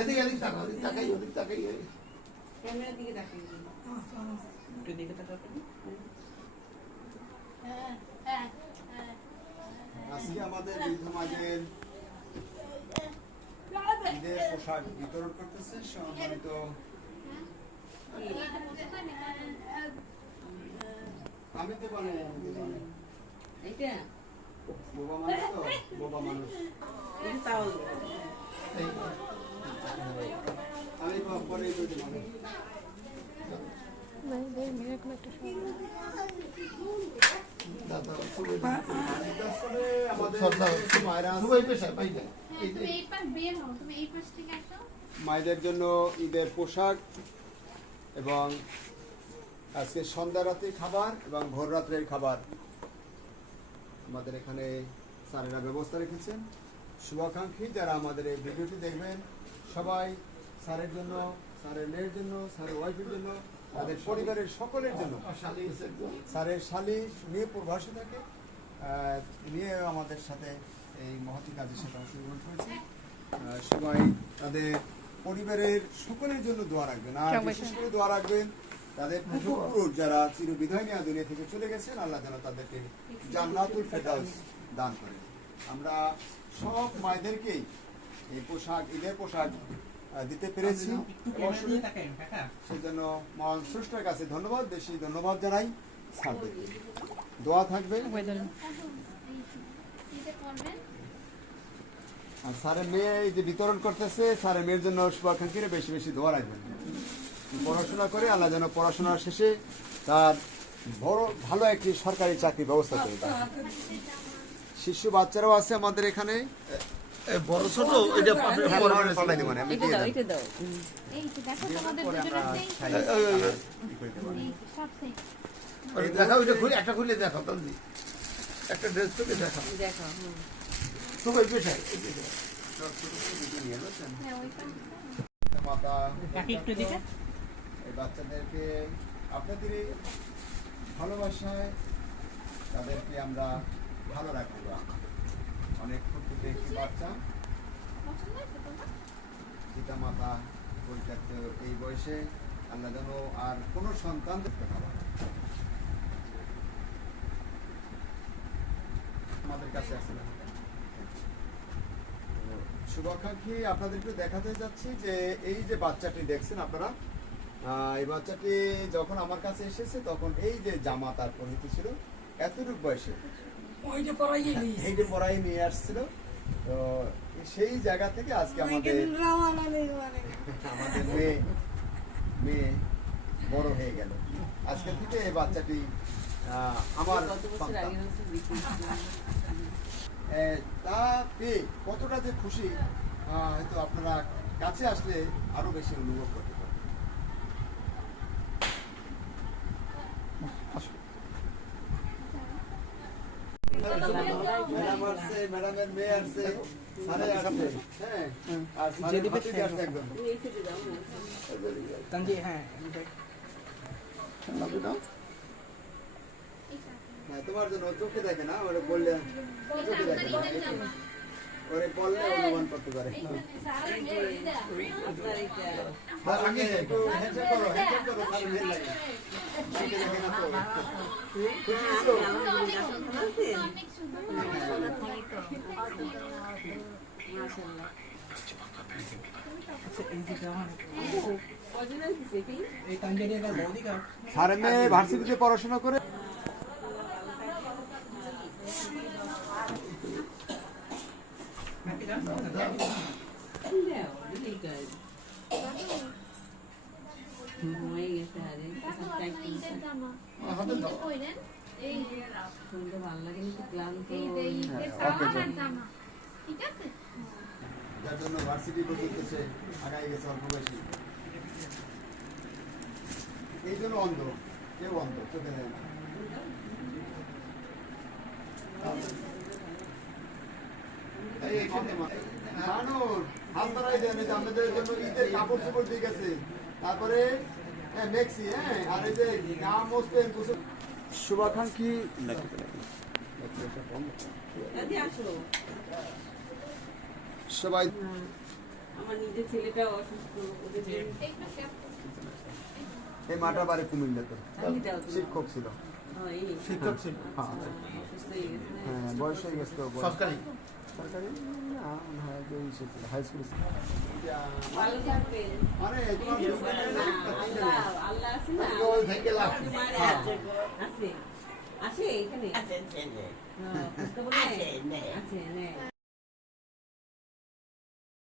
এদিকে এদিকে তাকাও, ওদিকে তাকাই। ক্যামেরার দিকে তাকাই। একটু দিকে তাকাও। আজকে আমাদের বৃদ্ধ মায়ের ঈদের পোশাক বিতরণ করতেছে সম্মানিত আমি তো মানে এইটা বোবা মানুষ তো বোবা মানুষ এটা তাও আমি পরেই বলতে মানে মায়েদের জন্য ঈদের পোশাক এবং আজকে সন্ধ্যা রাত্রে খাবার এবং ভোর রাত্রের খাবার আমাদের এখানে স্যারেরা ব্যবস্থা রেখেছেন। শুভাকাঙ্ক্ষী যারা আমাদের এই ভিডিওটি দেখবেন সবাই স্যারের জন্য, স্যারের মেয়ের জন্য, স্যারের ওয়াইফের জন্য, তাদের পরিবারের সকলের জন্য, স্যারের শালী মেয়ে প্রবাসী থাকে নিয়ে আমাদের সাথে এই মহতি কাজের সাথে অংশগ্রহণ করেছে। সবাই তাদের পরিবারের সকলের জন্য দোয়া রাখবেন, আর বিশেষ করে দোয়া রাখবেন তাদের পূর্বপুরুষ যারা চিরবিদায় নিয়ে দুনিয়া থেকে চলে গেছেন, আল্লাহ যেন তাদেরকে জান্নাতুল ফেরদাউস দান করেন। আমরা সব মায়েদেরকেই এই পোশাক, ঈদের পোশাক দিতে পেরেছি, সেজন্য মহান স্রষ্টার কাছে ধন্যবাদ, বেশি ধন্যবাদ জানাই। স্যারদেরকে দোয়া থাকবে। আর স্যারের মেয়ে এই যে বিতরণ করতেছে, স্যারের মেয়ের জন্য শুভাকাঙ্ক্ষীরা বেশি বেশি দোয়া রাখবেন। পড়াশোনা করে আল্লাহ যেন পড়াশোনার শেষে তার বড় ভালো একটি সরকারি চাকরি ব্যবস্থা করে দেয়। শিশু বাচ্চারাও আছে আমাদের এখানে, বড় ছোট এটা পালাই দিব না, আমি দিয়ে দাও। দেখাও, এটা খুলে একটা খুলে দেখাও, তাহলে একটা ড্রেস তোকে দেখাও, দেখাও। সবাই পেশায় মাতা একটু দিকে এই বাচ্চাদেরকে আপনাদের ভালোবাসায় তাদেরকে আমরা ভালো রাখবো। অনেক ফুটফুটে একটি বাচ্চা, পিতা মাতা পরিত্যক্ত এই বয়সে আল্লাহ যেন আর কোনো সন্তান দেখতে না পারে। আমাদের কাছে আসলে শুভাকাঙ্ক্ষী আপনাদেরকে দেখাতে যাচ্ছি যে এই যে বাচ্চাটি দেখছেন আপনারা, এই বাচ্চাটি যখন আমার কাছে এসেছে তখন এই যে জামা তার পরিহিত ছিল এতটুকু বয়সে, এইটা পরাই নিয়ে আসছিল। তো সেই জায়গা থেকে আজকে আমাদের মেয়ে বড় হয়ে গেল। আজকে থেকে এই বাচ্চাটি আমার তা পেয়ে কতটা যে খুশি হয়তো আপনারা কাছে আসলে আরো বেশি অনুভব করতে পারেন। ম্যাডাম আসছে, ম্যাডামের মেয়ে আসছে, স্যারে আসছে, হ্যাঁ, আর স্যারের ভাতিজি আসছে একদম। হ্যাঁ, তোমার জন্য চোখে দেখে না, ওরা বললে চোখে দেখে না, ওরে বললে অনুমান করতে পারে। আগে একটু হ্যান্ডশেক করো, হ্যান্ডশেক করো, স্যারের মেয়ের লাগে। চোখে দেখে না তো। খুশি হইছো? স্যারের মেয়ে ভার্সিটিতে পড়াশোনা করে যার জন্য ভার্সিটি পর্যন্ত সে আগাই গেছে অল্প বয়সী। এই জন্য অন্ধ, কেউ অন্ধ, চোখে দেয় না। শুভাকাঙ্ক্ষী সবাই আমার নিজের ছেলেটাও অসুস্থ, ওদের জন্য এই মাটা বাড়ি কুমিল্লাতে আমি দাও তো। শিক্ষক ছিল। শিক্ষক ছিল। হ্যাঁ অসুস্থ হয়ে গেছে না? হ্যাঁ বয়স হয়ে গেছে তো বয়স। সরকারি সরকারি না মনে হয় যে ইসে ছিল, হাই স্কুল ছিল। ভালো থাকবেন। মানে তোমার আল্লাহ আল্লাহ আছে না? ওই থেকে লাভ। মারে আছে। আছে আছে এখানে। হ্যাঁ, বুঝতে পারলে? আছে, নে।